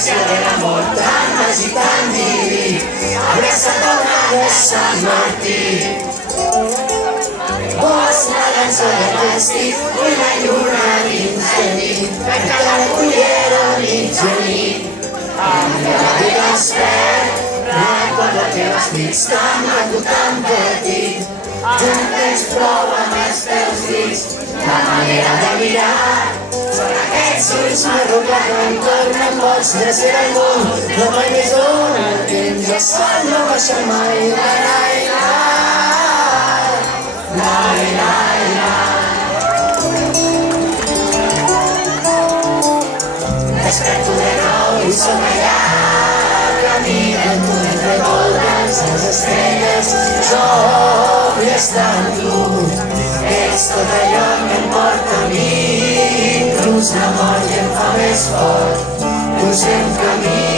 De l'amor tan màgic i tan diví, abraça tornada de Sant Martí. Vols la dansa de l'estiu i la lluna dins del llit, perquè la cullera mitjanit. Amb la vida despert, recorda que les nits tan maco, tan petit. Ja no tens prou amb els teus dits, la manera de mirar. Són aquests ulls marró que entornen pots de ser el món. No mai més on el temps i el sol no baixa mai. La la la la la la. Desperto de nou i som allà, caminant tu entre voltes les estrelles. Jo vull estar amb tu, ets tot allò que em porta a mi. La mort i em fa més fort, posem camí.